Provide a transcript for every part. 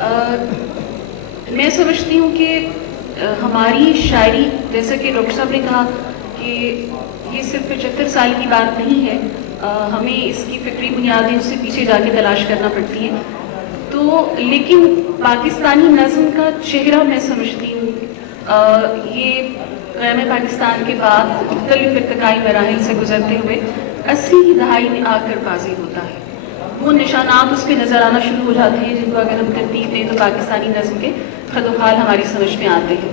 میں سمجھتی ہوں کہ ہماری شاعری، جیسا کہ ڈاکٹر صاحب نے کہا کہ یہ صرف 75 سال کی بات نہیں ہے، ہمیں اس کی فکری بنیادیں اس سے پیچھے جا کے تلاش کرنا پڑتی ہیں. تو لیکن پاکستانی نظم کا چہرہ میں سمجھتی ہوں یہ قیام پاکستان کے بعد مختلف ارتقائی مراحل سے گزرتے ہوئے 80 کی دہائی میں آ کر واضح ہوتا ہے. وہ نشانات اس پہ نظر آنا شروع ہو جاتے ہیں جن کو اگر ہم ترتیب دیں تو پاکستانی نظم کے خط و خال ہماری سمجھ میں آتے ہیں.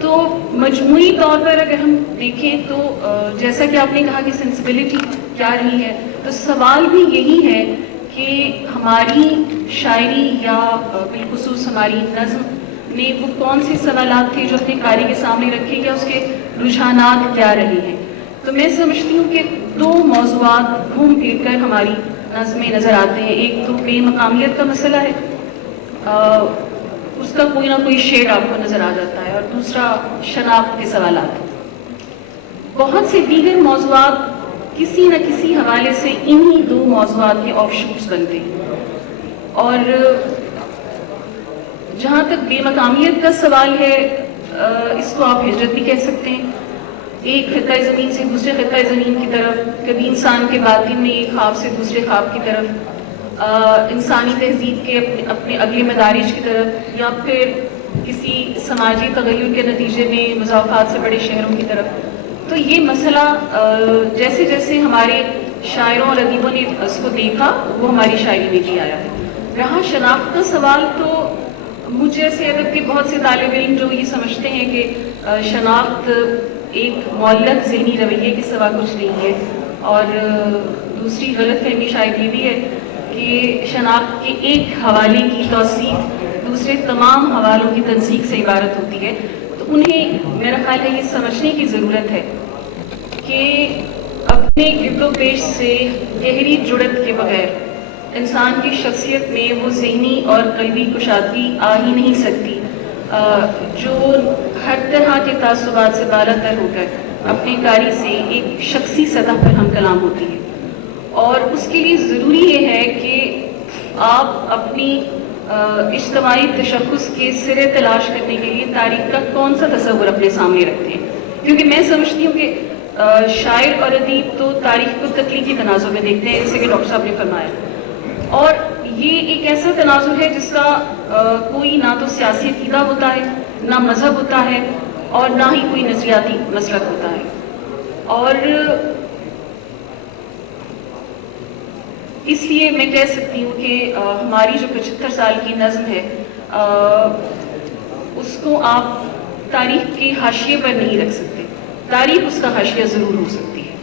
تو مجموعی طور پر اگر ہم دیکھیں تو جیسا کہ آپ نے کہا کہ سینسبلٹی کیا رہی ہے، تو سوال بھی یہی ہے کہ ہماری شاعری یا بالخصوص ہماری نظم میں وہ کون سے سوالات تھے جو اپنے قاری کے سامنے رکھے، یا اس کے رجحانات کیا رہے ہیں. تو میں سمجھتی ہوں کہ دو موضوعات گھوم پھر کر ہماری نظم میں نظر آتے ہیں. ایک تو بے مقامیت کا مسئلہ ہے، اس کا کوئی نہ کوئی شیڈ آپ کو نظر آ جاتا ہے، اور دوسرا شناخت کے سوالات. بہت سے دیگر موضوعات کسی نہ کسی حوالے سے انہی دو موضوعات کے آف شوٹس بنتے ہیں. اور جہاں تک بے مقامیت کا سوال ہے، اس کو آپ ہجرت بھی کہہ سکتے ہیں. ایک خطۂ زمین سے دوسرے خطۂ زمین کی طرف، کبھی انسان کے باطن میں ایک خواب سے دوسرے خواب کی طرف، انسانی تہذیب کے اپنے اگلے مدارج کی طرف، یا پھر کسی سماجی تغیر کے نتیجے میں مضافات سے بڑے شہروں کی طرف. تو یہ مسئلہ جیسے جیسے ہمارے شاعروں اور ادیبوں نے اس کو دیکھا وہ ہماری شاعری میں بھی آیا ہے. رہا شناخت کا سوال، تو مجھ جیسے ادب کے بہت سے طالب علم جو یہ سمجھتے ہیں کہ شناخت ایک معلق ذہنی رویے کے سوا کچھ نہیں ہے، اور دوسری غلط فہمی شاید یہ بھی ہے کہ شناخت کے ایک حوالے کی توثیق دوسرے تمام حوالوں کی تنسیق سے عبارت ہوتی ہے. تو انہیں میرا خیال ہے یہ سمجھنے کی ضرورت ہے کہ اپنے گرد و پیش سے گہری جڑت کے بغیر انسان کی شخصیت میں وہ ذہنی اور قلبی کشادگی آ ہی نہیں سکتی جو ہر طرح کے تعصبات سے بالاتر ہو کر اپنے قاری سے ایک شخصی سطح پر ہم کلام ہوتی ہے. اور اس کے لیے ضروری یہ ہے کہ آپ اپنی اجتماعی تشخص کے سرے تلاش کرنے کے لیے تاریخ کا کون سا تصور اپنے سامنے رکھتے ہیں. کیونکہ میں سمجھتی ہوں کہ شاعر اور ادیب تو تاریخ کو تخلیقی تناظر میں دیکھتے ہیں، جیسے کہ ڈاکٹر صاحب نے فرمایا. اور یہ ایک ایسا تناظر ہے جس کا کوئی نہ تو سیاسی عقیدہ ہوتا ہے، نہ مذہب ہوتا ہے، اور نہ ہی کوئی نظریاتی مسلک ہوتا ہے. اور اس لیے میں کہہ سکتی ہوں کہ ہماری جو 75 سال کی نظم ہے اس کو آپ تاریخ کے حاشیے پر نہیں رکھ سکتے. تاریخ اس کا حاشیہ ضرور ہو سکتی ہے.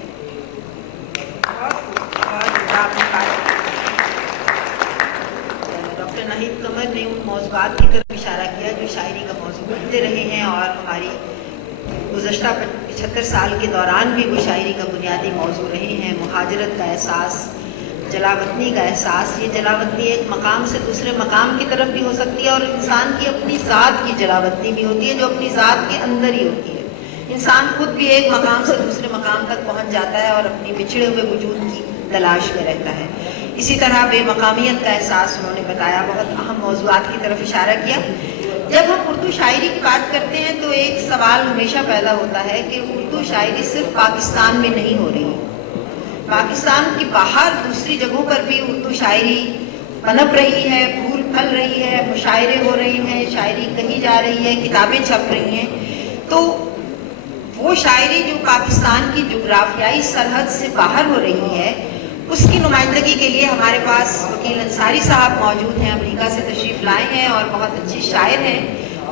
ڈاکٹر ناہید قمر نے ان موضوعات کی طرف اشارہ کیا جو شاعری کا موضوع بنتے رہے ہیں، اور ہماری گزشتہ 75 سال کے دوران بھی وہ شاعری کا بنیادی موضوع رہے ہیں. مہاجرت کا احساس، جلاوطنی کا احساس. یہ جلاوطنی ایک مقام سے دوسرے مقام کی طرف بھی ہو سکتی ہے، اور انسان کی اپنی ذات کی جلاوطنی بھی ہوتی ہے جو اپنی ذات کے اندر ہی ہوتی ہے. انسان خود بھی ایک مقام سے دوسرے مقام تک پہنچ جاتا ہے اور اپنی بچھڑے ہوئے وجود کی تلاش میں رہتا ہے. اسی طرح بے مقامیت کا احساس انہوں نے بتایا، بہت اہم موضوعات کی طرف اشارہ کیا. جب ہم اردو شاعری کی بات کرتے ہیں تو ایک سوال ہمیشہ پیدا ہوتا ہے کہ اردو شاعری صرف پاکستان میں نہیں ہو رہی. پاکستان کی باہر دوسری جگہوں پر بھی اردو شاعری پنپ رہی ہے، پھول پھل رہی ہے، مشاعرے ہو رہے ہیں، شاعری کہی جا رہی ہے، کتابیں چھپ رہی ہیں. تو وہ شاعری جو پاکستان کی جغرافیائی سرحد سے باہر ہو رہی ہے، اس کی نمائندگی کے لیے ہمارے پاس وکیل انصاری صاحب موجود ہیں، امریکہ سے تشریف لائے ہیں اور بہت اچھے شاعر ہیں.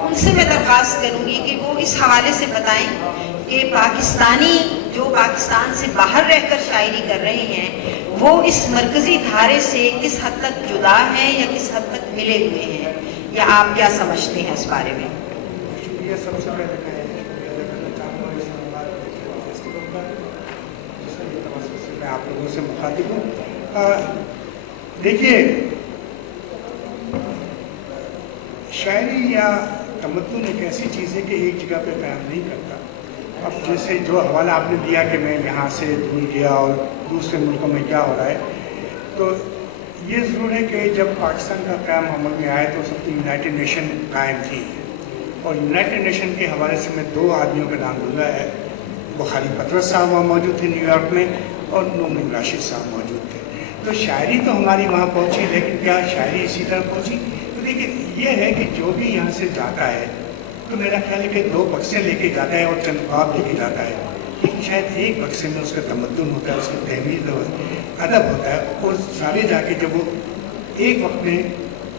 ان سے میں درخواست کروں گی کہ وہ اس حوالے سے بتائیں کہ پاکستانی جو پاکستان سے باہر رہ کر شاعری کر رہے ہیں وہ اس مرکزی دھارے سے کس حد تک جدا ہیں یا کس حد تک ملے ہوئے ہیں، یا آپ کیا سمجھتے ہیں اس بارے میں؟ یہ سب سے پہلے میں آپ لوگوں سے مخاطب ہوں. دیکھیے، شاعری یا تمدن ایک ایسی چیز ہے کہ ایک جگہ پہ قیام نہیں کرتا. اب جیسے جو حوالہ آپ نے دیا کہ میں یہاں سے دور گیا اور دوسرے ملکوں میں کیا ہو رہا ہے، تو یہ ضرور ہے کہ جب پاکستان کا قیام عمل میں آیا تو سب یونائٹڈ نیشن قائم تھی، اور یونائٹڈ نیشن کے حوالے سے میں 2 آدمیوں کا نام دوں گا. بخاری پطرس صاحب وہاں موجود تھے نیو یارک میں، اور نعمان راشد صاحب موجود تھے. تو شاعری تو ہماری وہاں پہنچی، لیکن کیا شاعری اسی طرح پہنچی؟ تو دیکھیے یہ ہے کہ جو بھی یہاں سے جاتا ہے تو میرا خیال ہے کہ 2 بکسے لے کے جاتا ہے اور چند خواب لے کے جاتا ہے، لیکن شاید ایک بکسے میں اس کا تمدن ہوتا ہے، اس کی تہذیب ادب ہوتا ہے. اور سارے جا کے جب وہ ایک وقت میں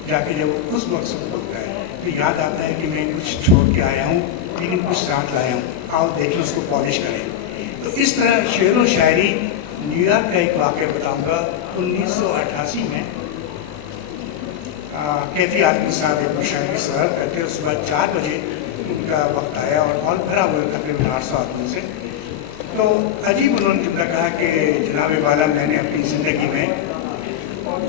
جا کے جب وہ اس مقصد کو ہوتا ہے تو یاد آتا ہے کہ میں کچھ چھوڑ کے آیا ہوں لیکن کچھ ساتھ لایا ہوں، آؤ دیکھیں اس کو پالش کریں. تو اس طرح شعر و شاعری. نیو یارک کا ایک واقعہ بتاؤں گا. 1988 میں کیفی آدمی صاحب ایک مشاعرے کی صدارت کرتے، اس صبح 4 بجے ان کا وقت آیا اور ہال بھرا ہوا تقریباً 800 آدمیوں سے. تو عجیب انہوں نے جملہ کہا کہ جناب والا میں نے اپنی زندگی میں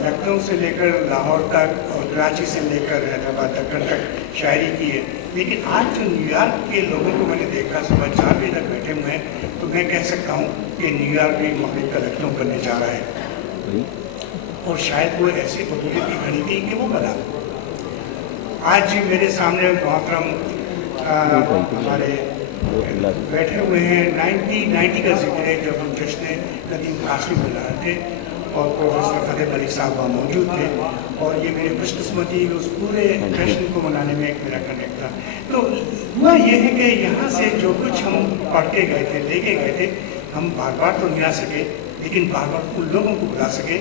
لکھنؤ سے لے کر لاہور تک اور کراچی سے لے کر حیدرآباد دکن تک شاعری کی ہے، لیکن آج جو نیو یارک کے لوگوں کو میں نے دیکھا صبح 4 بجے تک بیٹھے ہوئے ہیں تو میں کہہ سکتا ہوں کہ نیو یارک ایک مغرب کا لکھنؤ بننے جا رہا ہے. اور شاید وہ ایسی قبولیت کی گھڑی تھی کہ وہ بنا. آج میرے سامنے محترم ہمارے بیٹھے ہوئے ہیں. 1990 کا ذکر ہے جب ہم جشن ندیم قاسمی منا رہے تھے اور پروفیسر فتح ملک صاحب وہاں موجود تھے، اور یہ میری خوش قسمتی اس پورے جشن کو منانے میں ایک میرا کنیکٹ تھا. تو ہوا یہ ہے کہ یہاں سے جو کچھ ہم پڑھ کے گئے تھے، لے کے گئے تھے، ہم بار بار تو نہیں آ سکے لیکن بار بار ان لوگوں کو بلا سکے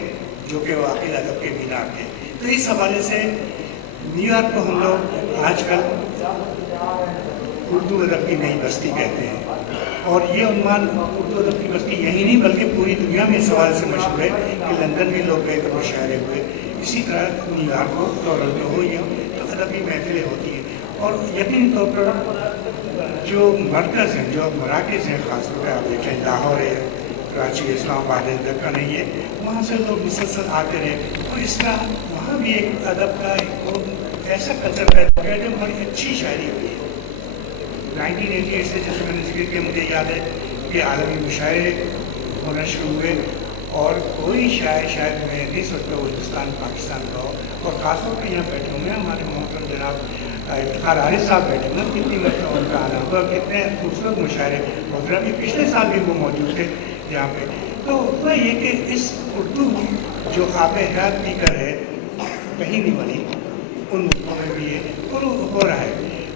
جو کہ واقعی ادب کے مینار تھے. تو اس حوالے سے نیو یارک کو ہم لوگ آج کل اردو ادب کی نئی بستی کہتے ہیں، اور یہ عنوان اردو ادب کی بستی یہی نہیں بلکہ پوری دنیا میں اس حوالے سے مشہور ہے کہ لندن بھی لوگ گئے تو مشاعرے ہوئے. اسی طرح نیو یارک ہو، ٹورنٹو ہو، یہ تو ادبی محفلیں ہوتی ہیں. اور یقینی طور پر جو مرکز ہیں، جو مراکز ہیں، خاص طور پہ آپ دیکھیں لاہور ہے، کراچی، اسلام آباد ہے، دکن نہیں ہے، وہاں سے لوگ مسلسل آتے رہے، اور اس طرح وہاں بھی ایک ادب کا ایک ایسا کلچر پیدا ہوا ہے جو بڑی اچھی شاعری ہوئی ہے. 1988 سے جیسے میں نے ذکر کیا، مجھے یاد ہے کہ عالمی مشاعرے ہونا شروع ہوئے، اور کوئی شاعر شاید میں نہیں سوچتا وہ ہندوستان پاکستان کا ہو. اور خاص طور پہ یہاں بیٹھے ہوئے ہیں ہمارے محترم جناب افتخار عارف صاحب بیٹھے ہوئے ہیں. کتنی مرتبہ ان کا آنا ہوا، کتنے خوبصورت مشاعرے محترم بھی پچھلے سال بھی وہ موجود تھے یہاں پہ. تو وہ یہ کہ اس اردو جو آب حیات کی کر ہے کہیں نہیں بنی، ان ملکوں میں بھی یہ ہو رہا ہے.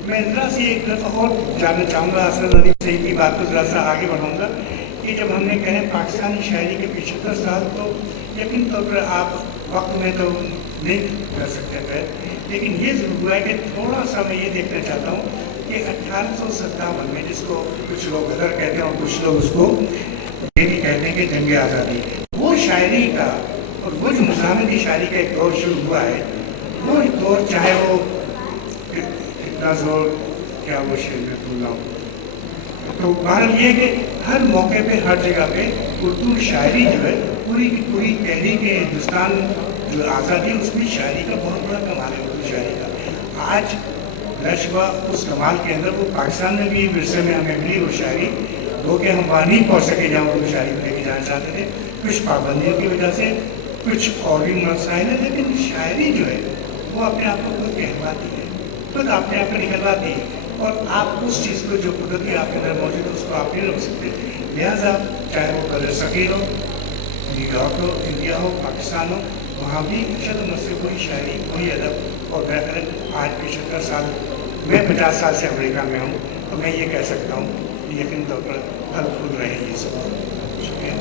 میں ذرا سی ایک دفعہ اور جاننا چاہوں گا، اسد ندیم سعید کی بات کو ذرا سا آگے بڑھاؤں گا کہ جب ہم نے کہے پاکستانی شاعری کے 75 سال، تو یقین طور پر آپ وقت میں تو نہیں کر سکتے تھے، لیکن یہ ضرور ہوا ہے کہ تھوڑا سا میں یہ دیکھنا چاہتا ہوں کہ 1857 میں، جس کو کچھ لوگ غدر کہتے ہیں اور کچھ لوگ اس کو یہ بھی کہتے ہیں کہ جنگ آزادی، وہ شاعری کا اور وہ جو مزاحمتی شاعری کا ایک دور شروع ہوا ہے، وہ دور چاہے وہ کتنا زور کیا وہ شعر میں بھول رہا ہوں. تو بہرحال یہ کہ ہر موقع پہ ہر جگہ پہ اردو شاعری جو ہے پوری کی پوری تحریک ہندوستان جو آزادی ہے اس میں شاعری کا بہت بڑا کمال ہے. اردو شاعری کا آج لشوا اس کمال کے اندر وہ پاکستان میں بھی ورثے میں ہمیں ملی وہ شاعری، وہ کہ ہم وہاں نہیں پہنچ سکے جہاں اردو شاعری کو لے کے جانا چاہتے تھے، کچھ پابندیوں کی وجہ سے، کچھ اور بھی مسائل ہیں، لیکن شاعری جو ہے وہ اپنے آپ کو خود کہلواتی ہے، خود اپنے آپ کو نکلواتی ہے. اور آپ اس چیز کو جو قدرتی آپ کے اندر موجود ہے اس کو آپ نہیں روک سکتے. لہٰذا چاہے وہ کلر ثقیل ہو، نیو یارک ہو، انڈیا ہو، پاکستان ہو، وہاں بھی اشد نصر وہی شاعری، وہی ادب. اور بہتر آج 75 سال، میں 50 سال سے امریکہ میں ہوں، تو میں یہ کہہ سکتا ہوں کہ یقینی طور پر پھل پھول رہے ہیں یہ سب. شکریہ.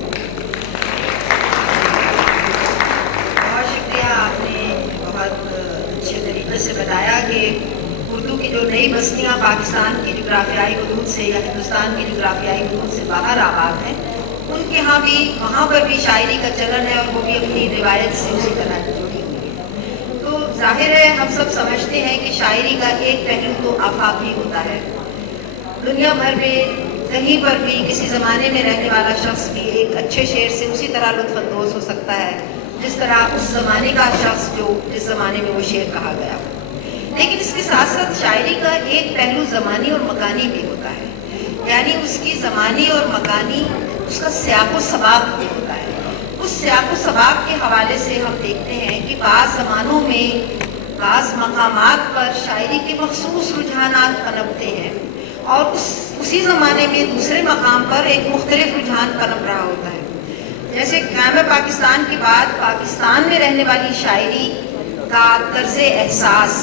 بہت شکریہ، آپ نے بہت اچھے طریقے سے بتایا کہ اردو کی جو نئی بستیاں پاکستان کی جغرافیائی حدود سے یا ہندوستان کی جغرافیائی حدود سے باہر آباد ہیں، ان کے ہاں بھی، وہاں پر بھی شاعری کا چلن ہے اور وہ بھی اپنی روایت سے اسی طرح جڑی ہوئی ہے. تو ظاہر ہے ہم سب سمجھتے ہیں کہ شاعری کا ایک پہلو تو آفاقی ہوتا ہے. دنیا بھر میں کہیں پر بھی کسی زمانے میں رہنے والا شخص بھی ایک اچھے شعر سے اسی طرح لطف اندوز ہو سکتا ہے جس طرح اس زمانے کا شخص جو جس زمانے میں وہ شعر کہا گیا. لیکن اس کے ساتھ ساتھ شاعری کا ایک پہلو زمانی اور مکانی بھی ہوتا ہے، یعنی اس کی زمانی اور مکانی، اس کا سیاق و سباق بھی ہوتا ہے. اس سیاق و سباق کے حوالے سے ہم دیکھتے ہیں کہ بعض زمانوں میں بعض مقامات پر شاعری کے مخصوص رجحانات پنپتے ہیں اور اسی زمانے میں دوسرے مقام پر ایک مختلف رجحان پنپ رہا ہوتا ہے. جیسے قیام پاکستان کے بعد پاکستان میں رہنے والی شاعری کا طرز احساس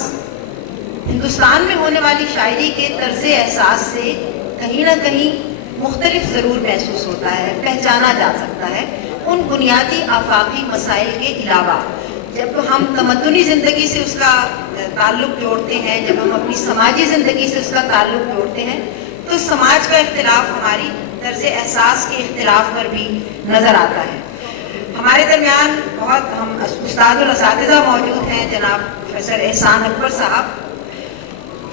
ہندوستان میں ہونے والی شاعری کے طرز احساس سے کہیں نہ کہیں مختلف ضرور محسوس ہوتا ہے, پہچانا جا سکتا ہے. ان بنیادی آفاقی مسائل کے علاوہ جب ہم تمدنی زندگی سے اس کا تعلق جوڑتے ہیں, جب ہم اپنی سماجی زندگی سے اس کا تعلق جوڑتے ہیں, تو سماج کا اختلاف ہماری طرز احساس کے اختلاف پر بھی نظر آتا ہے. ہمارے درمیان بہت ہم استاد اور اساتذہ موجود ہیں, جناب پروفیسر احسان اکبر صاحب.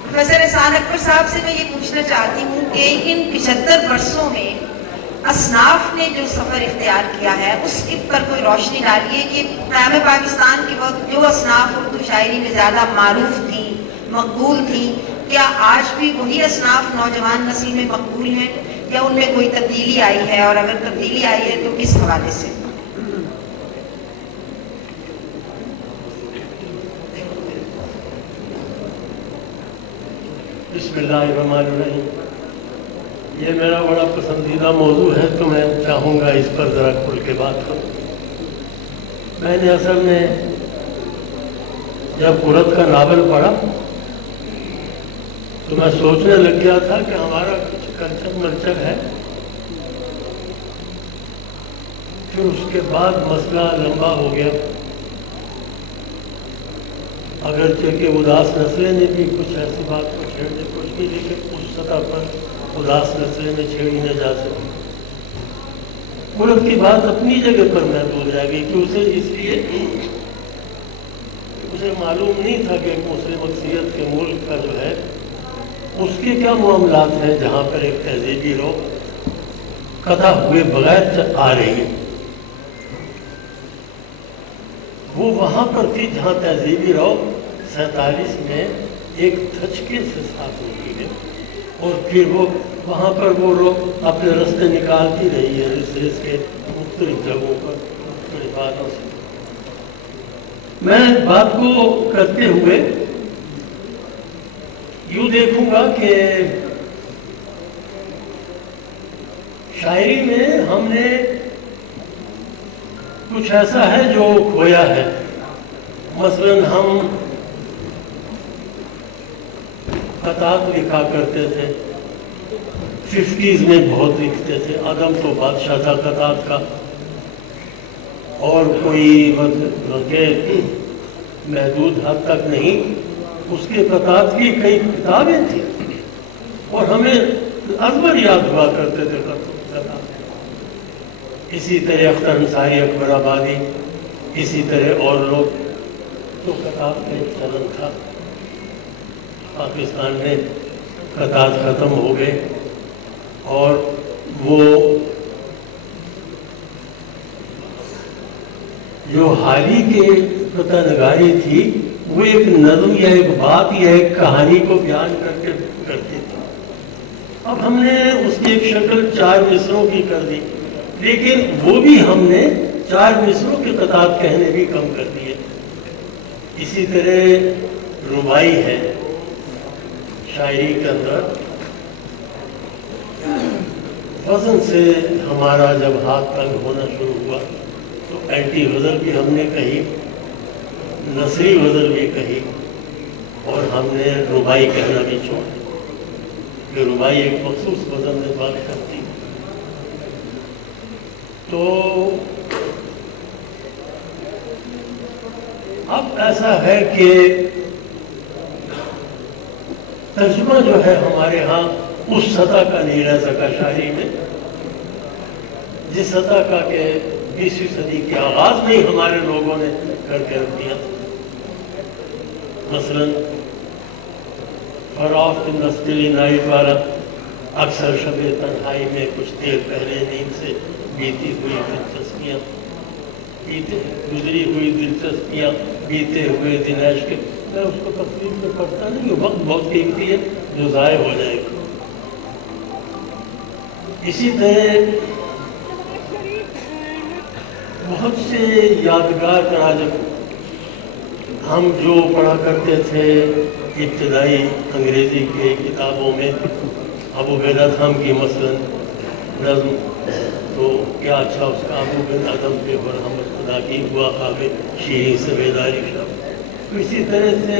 پروفیسر احسان اکبر صاحب سے میں یہ پوچھنا چاہتی ہوں کہ ان 75 برسوں میں اصناف نے جو سفر اختیار کیا ہے اس پر کوئی روشنی ڈالیے کہ قیام پاکستان کے وقت جو اصناف اردو شاعری میں زیادہ معروف تھی, مقبول تھی, کیا آج بھی وہی اصناف نوجوان نسل میں مقبول ہیں یا ان میں کوئی تبدیلی آئی ہے, اور اگر تبدیلی آئی ہے تو کس حوالے سے؟ بسم اللہ الرحمن الرحیم. یہ میرا بڑا پسندیدہ موضوع ہے تو میں چاہوں گا اس پر ذرا کھل کے بات کروں. میں نے اصل میں جب قرت کا ناول پڑھا تو میں سوچنے لگ گیا تھا کہ ہمارا کچھ کلچر ملچر ہے. پھر اس کے بعد مسئلہ لمبا ہو گیا, اگرچہ کہ اداس نسلیں نے بھی کچھ ایسی بات کو چھیڑنے کی کوشش کی, لیکن اس سطح پر اداس نسلیں میں چھیڑی نہ جا سکی. قرت کی بات اپنی جگہ پر محدود رہ گئی کہ اسے اس لیے اسے معلوم نہیں تھا کہ ایک مسلم اکثریت کے ملک کا جو ہے اس کے کیا معاملات ہیں جہاں پر ایک تہذیبی روح قطع ہوئے بغیر آ رہی ہے. وہ وہاں پر تھی جہاں تہذیبی روح 47 میں ایک دھچکے سے ساتھ ہوتی ہے, اور پھر وہ وہاں پر وہ روح اپنے راستے نکالتی رہی ہے اس کے مختلف جگہوں پر مختلف باتوں سے. میں بات کو کرتے ہوئے یوں دیکھوں گا کہ شاعری میں ہم نے کچھ ایسا ہے جو کھویا ہے. مثلاً ہم خطاط لکھا کرتے تھے, 50s میں بہت لکھتے تھے. عدم تو بادشاہ تھا خطاط کا, اور کوئی محدود حد تک نہیں. اس کے خطاط کی کئی کتابیں تھیں اور ہمیں ازبر یاد ہوا کرتے تھے خطاط. اسی طرح اختر انصاری, اکبر آبادی, اسی طرح اور لوگ, تو خطاط کا ایک چلن تھا. پاکستان میں خطاط ختم ہو گئے اور وہ جو حالی کے قطع نگاری تھی وہ ایک نظم یا ایک بات یا ایک کہانی کو بیان کر کے کرتی تھی. اب ہم نے اس کی ایک شکل 4 مصروں کی کر دی, لیکن وہ بھی ہم نے 4 مصروں کے قطعات کہنے بھی کم کر دیے. اسی طرح ربائی ہے شاعری کے اندر. وزن سے ہمارا جب ہاتھ تنگ ہونا شروع ہوا تو اینٹی غزل بھی ہم نے کہی, نثری غزل بھی کہی, اور ہم نے ربائی کہنا بھی چھوڑا کہ ربائی ایک مخصوص وزن میں بات کرتی. تو اب ایسا ہے کہ ترجمہ جو ہے ہمارے ہاں اس سطح کا نہیں رہ سکا شاعری میں جس سطح کا کہ 20ویں صدی کے آغاز میں ہی ہمارے لوگوں نے کر کے رکھ دیا. مثلاً فراخت نسلی نائٹ والا اکثر شب تنہائی میں کچھ دیر پہلے نیند سے بیتی ہوئی دلچسپیاں, گزری ہوئی دلچسپیاں, بیتے ہوئے دن عشق. میں اس کو تفصیل میں پڑھتا نہیں, وقت بہت قیمتی ہے جو ضائع ہو جائے گا. اسی طرح بہت سے یادگار تراجم ہم جو پڑھا کرتے تھے ابتدائی انگریزی کے کتابوں میں، ابو بید ادهم کی مثلا نظم، تو کیا اچھا اس کا ابو بید ادهم پہ برحمت خدا کی ہوا خواب شیریں سے بیداری شب. اسی طرح سے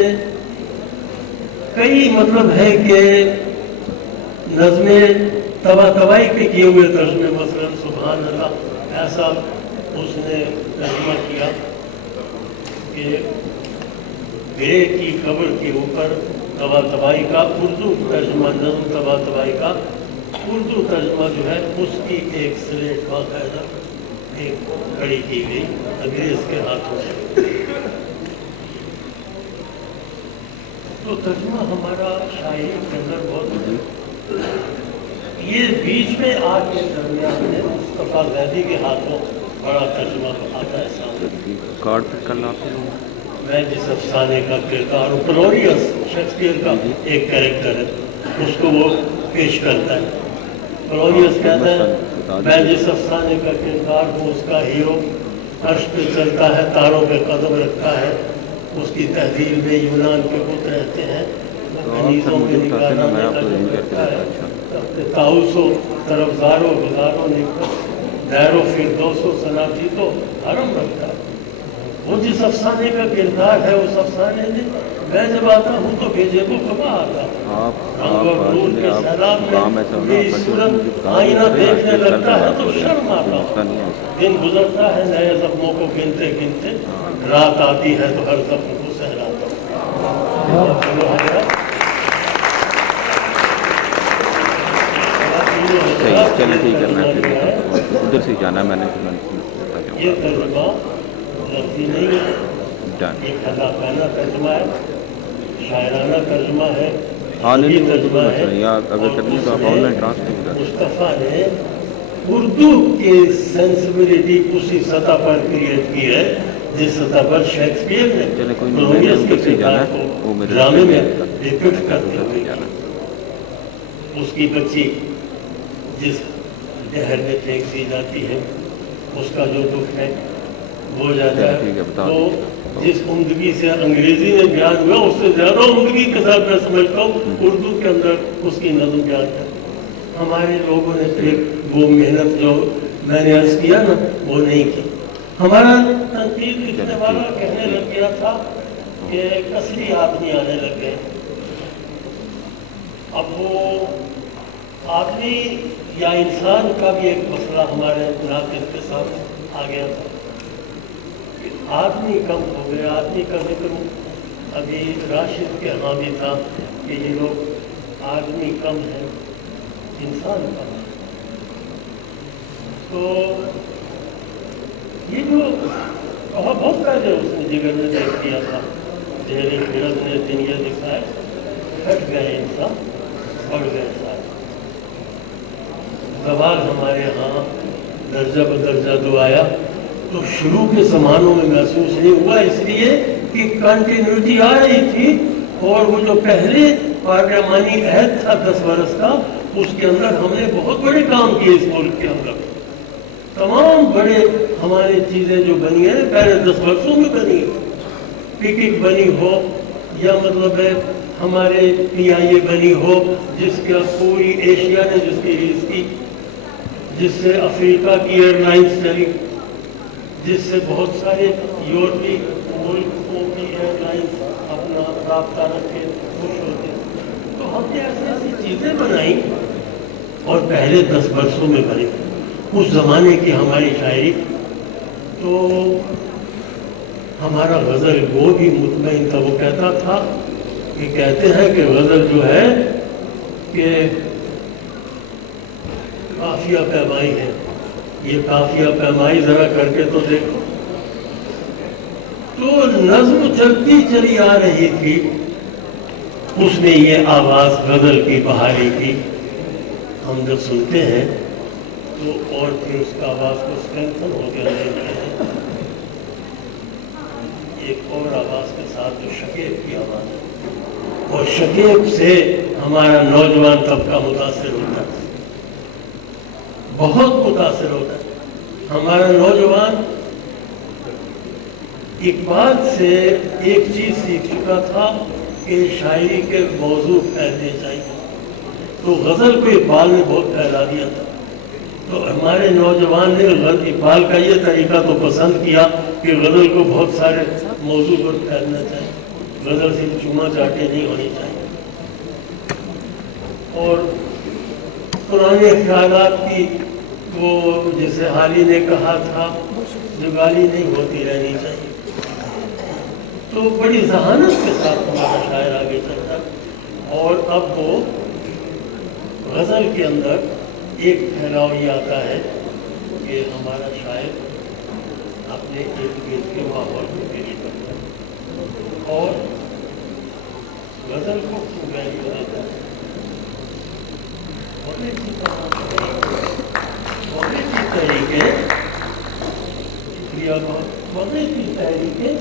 کئی مطلب ہے کہ نظمیں تبا تبائی کے کیے ہوئے ترجمے، مثلا سبحان اللہ ایسا اس نے ترجمہ کیا کہ گرے کی قبر کے اوپر تبا تبائی کا اردو ترجمہ، نظم تبا تبائی کا اردو ترجمہ جو ہے اس کی ایک سلیٹ باقاعدہ ایک کھڑی کی گئی انگریز کے ہاتھوں سے. تو ترجمہ ہمارا شاعری کے اندر بہت، یہ بیچ میں آ کے درمیان میں مصطفیٰ زیدی کے ہاتھوں بڑا ترجمہ آتا ہے سامنے. میں جس افسانے کا کردار پلوریس شیکسپیئر کا ایک کریکٹر ہے اس کو وہ پیش کرتا ہے. پلوریس کہتا ہے میں جس افسانے کا کردار ہوں اس کا ہیرو عرش پہ چلتا ہے، تاروں پہ قدم رکھتا ہے، اس کی تحریر میں یونان کے بت رہتے ہیں، کنیزوں میں نگاراں میں نظر رکھتا ہے، تاؤسو طرف زارو گزارو نکل دیرو فردوسو صناتی تو حرم رکھتا ہے. وہ جس افسانے کا کردار ہے اس افسانے میں میں جب آتا ہوں تو بھیجے کو خبا آتا رنگ اور نور کے سیلاب میں میری صورت آئینہ دیکھنے لگتا ہے تو شرم آتا ہوں. دن گزرتا ہے نئے زخموں کو گنتے گنتے، رات آتی ہے تو ہر زخم کو سہلاتا ہوں. چلے ٹھیک ہے، میں ادھر سے جانا ہے، میں نے یہ ترجمہ لفظی نہیں ہے، ایک اداکارانہ ترجمہ ہے، شاعرانہ ترجمہ ہے، ترجمہ ہے. اگر کرنی تو آپ آن لائن ٹرانسلیٹ کر. مصطفیٰ نے اردو کی سینسبلٹی اسی سطح پر کریٹ کی ہے جس سطح پر شیکسپیئر نے پلوریس کے کردار کو ڈرامے میں ڈپکٹ کرتے ہوئے اس کی بچی جس نہر میں پھینک دی جاتی ہے اس کا جو دکھ ہے وہ جاتا ہے. تو جس عمدگی سے انگریزی میں بیان ہوا اس سے زیادہ عمدگی کے ساتھ میں سمجھتا ہوں اردو کے اندر اس کی نظم بیان ہے. ہمارے لوگوں نے پھر وہ محنت جو میں نے عرض کیا نا وہ نہیں کی. ہمارا تنقید لکھنے والا کہنے لگ گیا تھا کہ کثری آدمی آنے لگ گئے. اب وہ آدمی یا انسان کا بھی ایک مسئلہ ہمارے ناقد کے ساتھ آ گیا تھا. آدمی کم ہو گیا. آدمی کا ذکر ابھی راشد کے ہاں بھی تھا کہ یہ لوگ آدمی کم ہے انسان کم ہے. تو یہ جو بہت پہلے اس نے جگر میں دیکھ دیا تھا، زہری خرد نے دن یہ دکھائے ہٹ گئے انسان بڑھ گئے سارے. زوال ہمارے ہاں درجہ بدرجہ دو آیا تو شروع کے زمانوں میں محسوس نہیں ہوا، اس لیے کہ کنٹینیوٹی آ رہی تھی. اور وہ جو پہلے پارلیمانی عہد تھا 10 برس کا اس کے اندر ہم نے بہت بڑے کام کیے اس ملک کے اندر. تمام بڑے ہماری چیزیں جو بنی ہیں پہلے 10 برسوں میں بنی. پکنک بنی ہو یا مطلب ہے ہمارے پی آئی اے بنی ہو جس کا پوری ایشیا نے جس کی ریس کی، جس سے افریقہ کی ایئر لائنس چلی، جس سے بہت سارے یورپی ملکوں کی ایئر لائنس اپنا رابطہ رکھ کے خوش ہوتے. تو ہم نے ایسی ایسی چیزیں بنائی اور پہلے 10 برسوں میں بنی. اس زمانے کی ہماری شاعری تو ہمارا غزل وہ بھی مطمئن تھا. وہ کہتا تھا کہ کہتے ہیں کہ غزل جو ہے کہ قافیہ پیمائی ہے. یہ قافیہ پیمائی ذرا کر کے تو دیکھو. تو نظم چلتی چلی آ رہی تھی، اس نے یہ آواز غزل کی بہاری کی. ہم جب سنتے ہیں تو اور پھر اس کا آواز کو اسٹرینتھن ہو کے دیکھتے ہیں ایک اور آواز کے ساتھ جو شکیب کی آواز ہے، اور شکیب سے ہمارا نوجوان طبقہ متاثر ہوتا ہے، بہت متاثر ہوتا ہے. ہمارا نوجوان اقبال سے ایک چیز سیکھ چکا تھا کہ شاعری کے موضوع پھیلنے چاہیے، تو غزل کو اقبال نے بہت پھیلا دیا تھا. تو ہمارے نوجوان نے اقبال کا یہ طریقہ تو پسند کیا کہ غزل کو بہت سارے موضوع پر پھیلنا چاہیے، غزل صرف چوما چاٹے نہیں ہونی چاہیے. اور پرانے خیالات کی وہ جسے حالی نے کہا تھا جگالی نہیں ہوتی رہنی چاہیے. تو بڑی ذہانت کے ساتھ ہمارا شاعر آگے چلتا ہے. اور اب وہ غزل کے اندر ایک پھیلاؤ یہ آتا ہے کہ ہمارا شاعر اپنے ارد گرد کے ماحول کو پیش کرتا ہے اور غزل کو ویلیو دیتا ہے. تحریکیں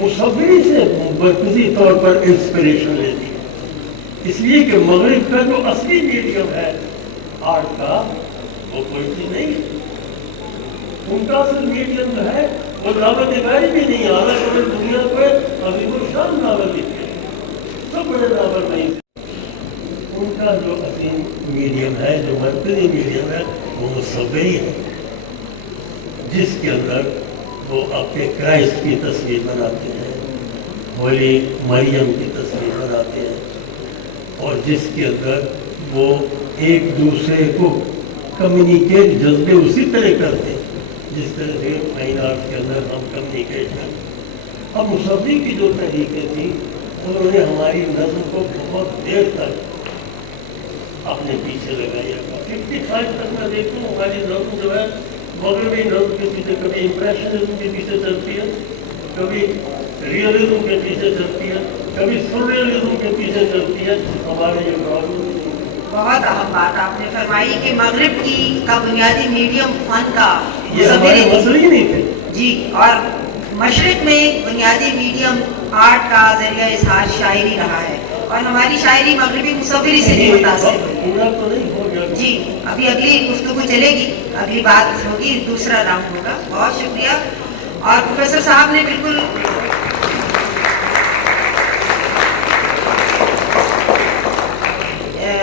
مصوری سے مرکزی طور پر انسپریشن لیتی ہے، اس لیے کہ مغرب کا جو اصلی میڈیم ہے آرٹ کا وہ پوئٹری نہیں ہے. ان کا اصل میڈیم جو ہے وہ ناول نگاری بھی نہیں. اگر دنیا پہ عظیم الشان ناول لکھے سب بڑے ناول نہیں. ان کا جو اصل میڈیم ہے، جو مرکزی میڈیم ہے، وہ مصوری ہے، جس کے اندر وہ اپنے کرائسٹ کی تصویر بناتے ہیں، ہولی مریم کی تصویر بناتے ہیں، اور جس کے اندر وہ ایک دوسرے کو کمیونیکیٹ جذبے اسی طرح کرتے ہیں جس طرح سے فائن آرٹ کے اندر ہم کمیونیکیٹ کرتے ہیں. اب مصوری کی جو تحریکیں تھیں انہوں نے ہماری نظم کو بہت دیر تک اپنے پیچھے لگایا. 55 تک میں دیکھتا ہوں ہماری نظم جو ہے مغربی نظم کے پیچھے کبھی امپریشنزم کے پیچھے چلتی ہے، کبھی ریئلزم کے پیچھے چلتی ہے، کبھی سرریئلزم کے پیچھے چلتی ہے. ہمارے یہ پرابلم بہت اہم بات آپ نے فرمائی کہ مغرب کا بنیادی میڈیم فن کا یہ ہمارے مسئلے ہی نہیں تھے جی، اور مشرق میں بنیادی میڈیم آرٹ کا ذریعہ اظہار شاعری رہا ہے، اور ہماری شاعری مغربی مصوری سے بھی متاثر ہوئی. پورا تو نہیں ہو گیا جی، ابھی اگلی گفتگو چلے گی، اگلی بات ہوگی، دوسرا راؤنڈ ہوگا. بہت شکریہ. اور پروفیسر صاحب نے بالکل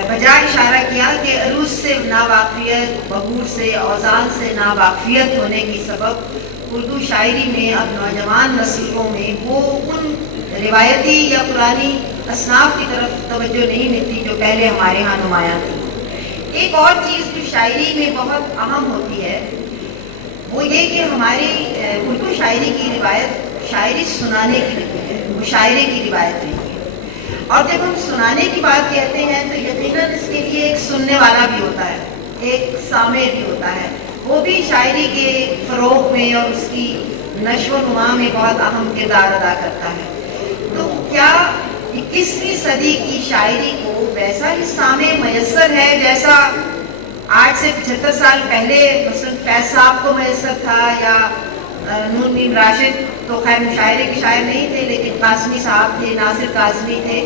بجائے اشارہ کیا کہ عروج سے ناواقفیت، بہور سے اوزان سے ناواقفیت ہونے کی سبب اردو شاعری میں اب نوجوان نسلوں میں وہ ان روایتی یا پرانی اصناف کی طرف توجہ نہیں ملتی جو پہلے ہمارے ہاں نمایاں تھی. ایک اور چیز جو شاعری میں بہت اہم ہوتی ہے وہ یہ کہ ہماری اردو شاعری کی روایت شاعری سنانے کی نہیں ہے، مشاعرے کی روایت نہیں ہے. اور جب ہم سنانے کی بات کہتے ہیں تو یقیناً اس کے لیے ایک سننے والا بھی ہوتا ہے، ایک سامع بھی ہوتا ہے، وہ بھی شاعری کے فروغ میں اور اس کی نشو و نما میں بہت اہم کردار ادا کرتا ہے. تو کیا 21ویں صدی کی شاعری کو ویسا ہی سامع میسر ہے جیسا آج سے 75 سال پہلے مثلا فیض صاحب کو میسر تھا، یا نور میم راشد تو خیر مشاعرے کے شاعر نہیں تھے لیکن قاسمی صاحب تھے، ناصر قاسمی تھے.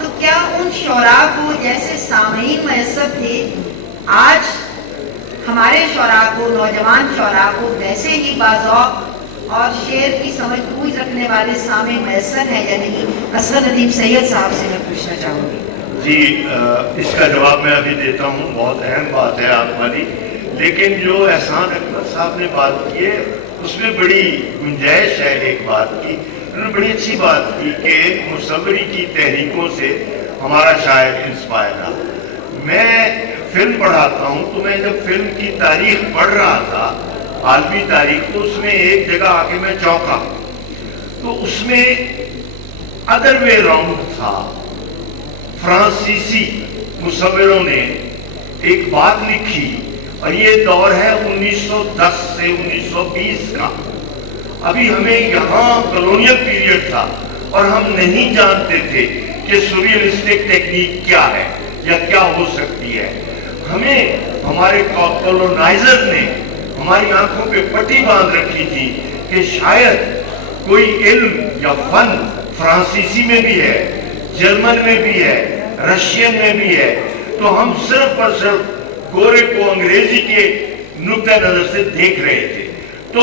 تو کیا ان شعراء کو جیسے سامعین میسر تھے آج ہمارے شعراء کو، نوجوان شعراء کو ویسے ہی باذوق اور شعر کی سمجھ بوجھ رکھنے والے سامع میسر ہیں یا نہیں؟ اصغر ندیم سید صاحب سے میں پوچھنا چاہوں گی. جی، اس کا جواب میں ابھی دیتا ہوں. بہت اہم بات ہے آپ والی، لیکن جو احسان اکمل صاحب نے بات کی ہے اس میں بڑی گنجائش ہے. ایک بات کی انہوں نے بڑی اچھی بات کی کہ مصوری کی تحریکوں سے ہمارا شاعر انسپائر رہا. میں فلم پڑھاتا ہوں تو میں جب فلم کی تاریخ پڑھ رہا تھا، عالمی تاریخ، تو اس میں ایک جگہ آ کے میں چونکا. تو اس میں ادر وے راؤنڈ تھا. فرانسیسی مصوروں نے ایک بات لکھی، اور یہ دور ہے 1910 سے 1920 کا. ابھی ہمیں یہاں کالونیل پیریڈ تھا اور ہم نہیں جانتے تھے کہ سوریلسٹک ٹیکنیک کیا ہے یا کیا ہو سکتی ہے. ہمیں ہمارے کولونائزر نے ہماری آنکھوں پہ پٹی باندھ رکھی تھی کہ شاید کوئی علم یا فن فرانسیسی میں بھی ہے، جرمن میں بھی ہے، رشین میں بھی ہے. تو ہم صرف اور صرف گورے کو انگریزی کے نقطہ نظر سے دیکھ رہے تھے. تو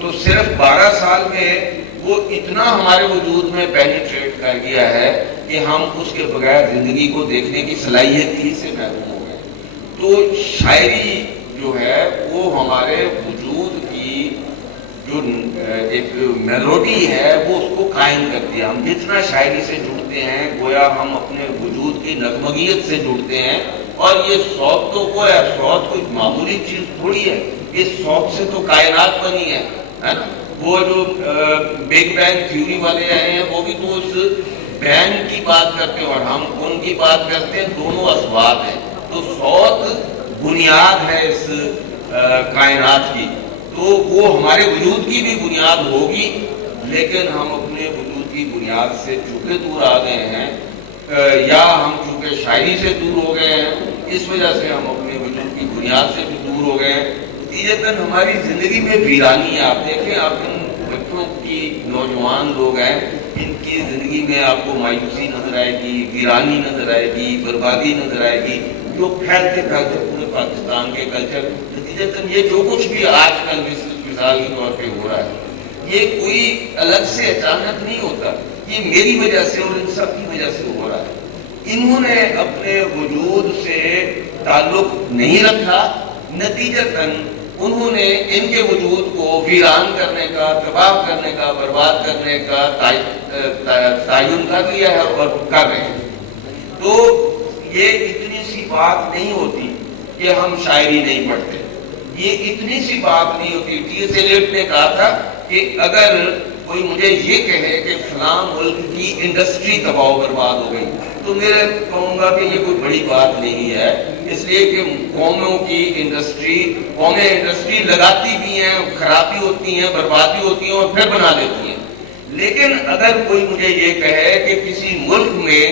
تو صرف 12 سال میں وہ اتنا ہمارے وجود میں پینیٹریٹ کر گیا ہے کہ ہم اس کے بغیر زندگی کو دیکھنے کی صلاحیت ہی سے محروم ہو گئے. تو شاعری جو ہے وہ ہمارے وجود کی جو ایک میلوڈی ہے وہ اس کو قائم کرتی ہے. ہم جتنا شاعری سے جڑتے ہیں گویا ہم اپنے وجود کی نغمگیت سے جڑتے ہیں. اور یہ صوت تو وہ ہے، صوت کوئی معمولی چیز تھوڑی ہے، اس صوت سے تو کائنات بنی ہے نا. وہ جو بگ بینگ تھیوری والے آئے ہیں وہ بھی تو اس بینگ کی بات کرتے ہیں اور ہم ان کی بات کرتے ہیں، دونوں اسباب ہیں. تو صوت بنیاد ہے اس کائنات کی، تو وہ ہمارے وجود کی بھی بنیاد ہوگی، لیکن ہم اپنے وجود کی بنیاد سے چونکہ دور آ گئے ہیں یا ہم چونکہ شاعری سے دور ہو گئے ہیں، اس وجہ سے ہم اپنے وجود کی بنیاد سے بھی دور ہو گئے ہیں. نتیجتاً ہماری زندگی میں ویرانی ہے. آپ دیکھیں، آپ ان بچوں کی نوجوان لوگ ہیں، ان کی زندگی میں آپ کو مایوسی نظر آئے گی، ویرانی نظر آئے گی، بربادی نظر آئے گی، جو پھیلتے پھیلتے پورے پاکستان کے کلچر. نتیجتاً یہ جو کچھ بھی آج کل مثال کے طور پہ ہو رہا ہے، یہ کوئی الگ سے اچانک نہیں ہوتا، یہ میری وجہ سے اور ان سب کی وجہ سے ہو رہا ہے. انہوں نے اپنے وجود سے تعلق نہیں رکھا، نتیجتاً انہوں نے ان کے وجود کو ویران کرنے کا، تباہ کرنے کا، برباد کرنے کا تعین کر لیا ہے اور کر رہے ہیں. تو یہ اتنی سی بات نہیں ہوتی کہ ہم شاعری نہیں پڑھتے، یہ اتنی سی بات نہیں ہوتی. ٹی ایس ایلیٹ نے کہا تھا کہ اگر کوئی مجھے یہ کہے کہ فلاں ملک کی انڈسٹری تباہ و برباد ہو گئی تو میں کہوں گا کہ یہ کوئی بڑی بات نہیں ہے، اس لیے کہ قوموں کی قومیں انڈسٹری لگاتی بھی ہیں، خرابی ہوتی ہیں، بربادی ہوتی ہیں اور پھر بنا دیتی ہیں. لیکن اگر کوئی مجھے یہ کہے کہ کسی ملک میں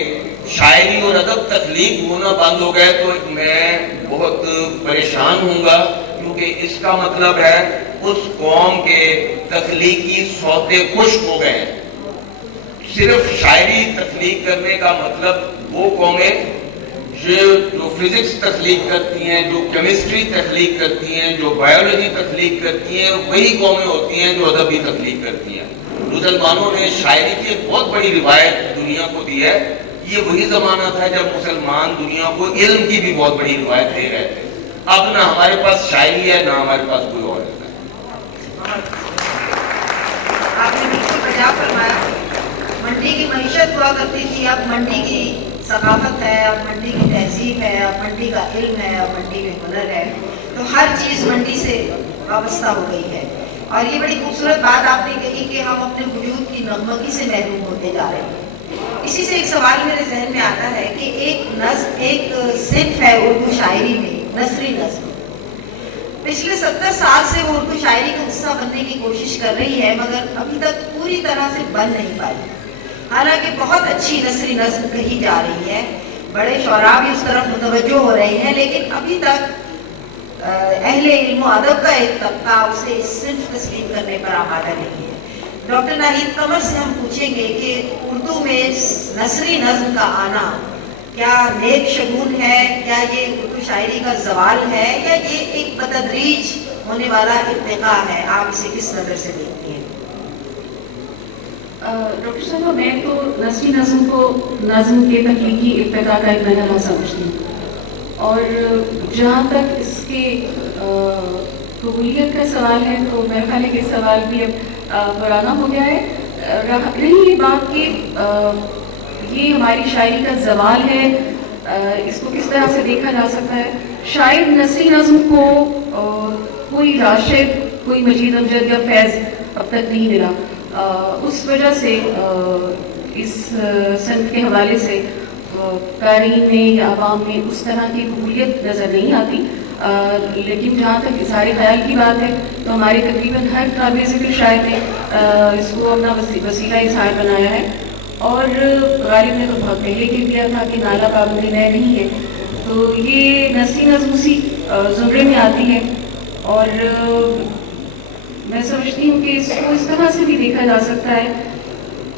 شاعری اور ادب تخلیق ہونا بند ہو گئے تو میں بہت پریشان ہوں گا، کیونکہ اس کا مطلب ہے اس قوم کے تخلیقی سوتے خشک ہو گئے ہیں. صرف شاعری تخلیق کرنے کا مطلب وہ قومیں جو فزکس تخلیق کرتی ہیں، جو کیمسٹری تخلیق کرتی ہیں، جو بایولوجی تخلیق کرتی ہیں، وہی قومیں ہوتی ہیں جو ادب بھی تخلیق کرتی ہیں. مسلمانوں نے شاعری کی ایک بہت بڑی روایت دنیا کو دی ہے. یہ وہی زمانہ تھا جب مسلمان دنیا کو علم کی بھی بہت بڑی روایت دے رہے تھے. اب نہ ہمارے پاس شاعری ہے، نہ ہمارے پاس کوئی اور ہے. آپ نے بالکل بجا فرمایا. منڈی کی معیشت ہوا کرتی تھی، اب منڈی کی ثقافت ہے، اب منڈی کی تہذیب ہے، اب منڈی کا علم ہے، اب منڈی میں ہنر ہے. تو ہر چیز منڈی سے وابستہ ہو گئی ہے. اور یہ بڑی خوبصورت بات آپ نے کہی کہ ہم اپنے وجود کی نغمگی سے محروم ہوتے جا رہے ہیں. اسی سے ایک سوال میرے ذہن میں آتا ہے کہ ایک صنف ہے اردو شاعری میں، نثری نظم. پچھلے 70 سال سے وہ اردو شاعری کا حصہ بننے کی کوشش کر رہی ہے، مگر ابھی تک پوری طرح سے بن نہیں پائی. حالانکہ بہت اچھی نثری نظم کہی جا رہی ہے، بڑے شعراء بھی اس طرف متوجہ ہو رہے ہیں، لیکن ابھی تک اہل علم و ادب کا ایک طبقہ اسے اس صنف تسلیم کرنے پر آمادہ نہیں ہے. ڈاکٹر ناہید قمر سے ہم پوچھیں گے کہ اردو میں نثری نظم کا آنا کیا نیک شگون ہے، کیا یہ اردو شاعری کا زوال ہے، یا یہ ایک بتدریج ہونے والا ارتقاء ہے؟ آپ اسے کس نظر سے دیکھتی ہیں؟ ڈاکٹر صاحب، میں تو نثری نظم کو نظم کے تخلیقی ارتقاء کا ایک مرحلہ سمجھتی ہوں، اور جہاں تک اس کے قبولیت کا سوال ہے تو میرے خیال ہے کہ سوال بھی اب پرانا ہو گیا ہے. رہی یہ بات کہ یہ ہماری شاعری کا زوال ہے، اس کو کس طرح سے دیکھا جا سکتا ہے. شاید نثری نظم کو کوئی راشد، کوئی مجید امجد یا فیض اب تک نہیں ملا. اس وجہ سے اس صنف کے حوالے سے قارئین میں یا عوام میں اس طرح کی قبولیت نظر نہیں آتی. لیکن جہاں تک اظہار خیال کی بات ہے تو ہمارے تقریباً ہر قابل ذکر شاعر نے اس کو اپنا وسیلہ اظہار بنایا ہے. اور غالب نے تو بہت پہلے کہہ دیا تھا کہ نالا پابندی نئے نہیں ہے، تو یہ نثری نظم اسی زمرے میں آتی ہے. اور میں سمجھتی ہوں کہ اس کو اس طرح سے بھی دیکھا جا سکتا ہے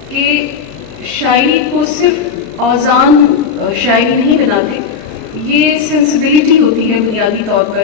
کہ شاعری کو صرف اوزان شاعری نہیں بناتے، یہ سینسبلٹی ہوتی ہے بنیادی طور پر.